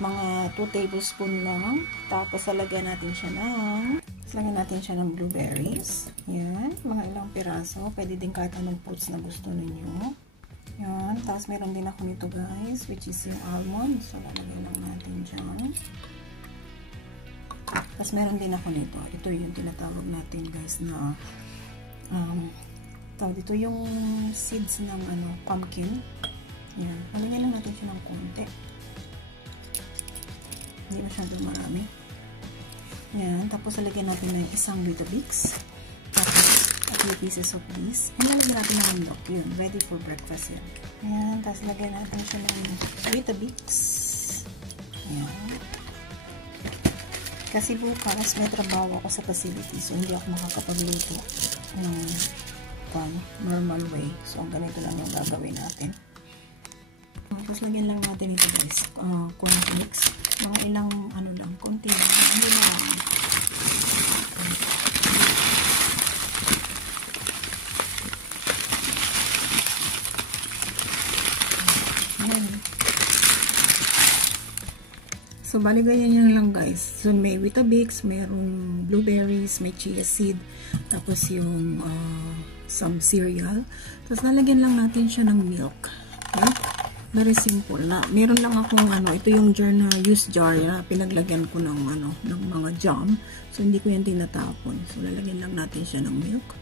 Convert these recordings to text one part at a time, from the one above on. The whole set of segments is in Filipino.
mga 2 tablespoon lang. Tapos lagyan natin siya ng blueberries. Yan, mga ilang piraso. Pwede din kahit anong fruits na gusto ninyo. Yan, tapos meron din ako nito guys, which is yung almond. So lalagyan lang natin dyan. Tapos meron din ako nito. Ito yung tinatawag natin guys na dito yung seeds ng pumpkin. Yan, lalagyan lang natin siya ng konti. Hindi masyadong marami. Yan. Tapos, lagyan natin na yung isang Weetabix. Tapos, a few pieces of this. And lalagyan natin ng milk. Yun. Ready for breakfast yan. Yan. Tapos, lagyan natin siya ng Weetabix. Yan. Kasi bukas, may trabaho ako sa facility. So, hindi ako makakapagluto ng normal way. So, ganito lang yung gagawin natin. Tapos, lagyan lang natin ito guys. Cornflakes. Mga ilang, lang, konti lang. Hindi na lang. So, bali ganyan lang guys. So, may Weetabix, mayroong blueberries, may chia seed, tapos yung some cereal. Tapos, nalagyan lang natin siya ng milk. Okay? Very simple na. Meron lang akong ito yung jar na use jar na pinaglagyan ko ng ng mga jam. So hindi ko yan tinatapon. So lalagyan lang natin siya ng milk.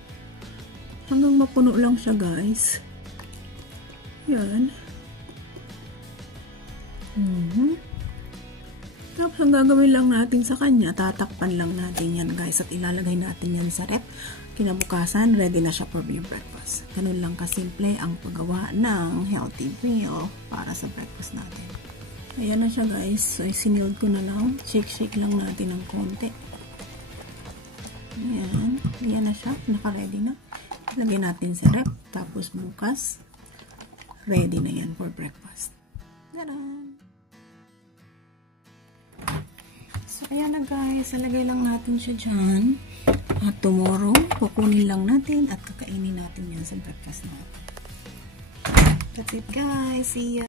Hanggang mapuno lang siya, guys. Yan. Tapos ang gagawin lang natin sa kanya, tatakpan lang natin yan, guys, at ilalagay natin yan sa rep. Kinabukasan, ready na siya for your breakfast. Ganun lang kasimple ang paggawa ng healthy meal para sa breakfast natin. Ayan na siya guys. So, siniled ko na lang. Shake lang natin ng konti. Ayan. Ayan na siya. Naka-ready na. Lagyan natin sa rep. Tapos bukas, ready na yan for breakfast. Tadaan! So, ayan na guys. Lagay lang natin siya dyan. At tomorrow, kukunin lang natin at kakainin natin yan sa breakfast natin. That's it guys. See ya!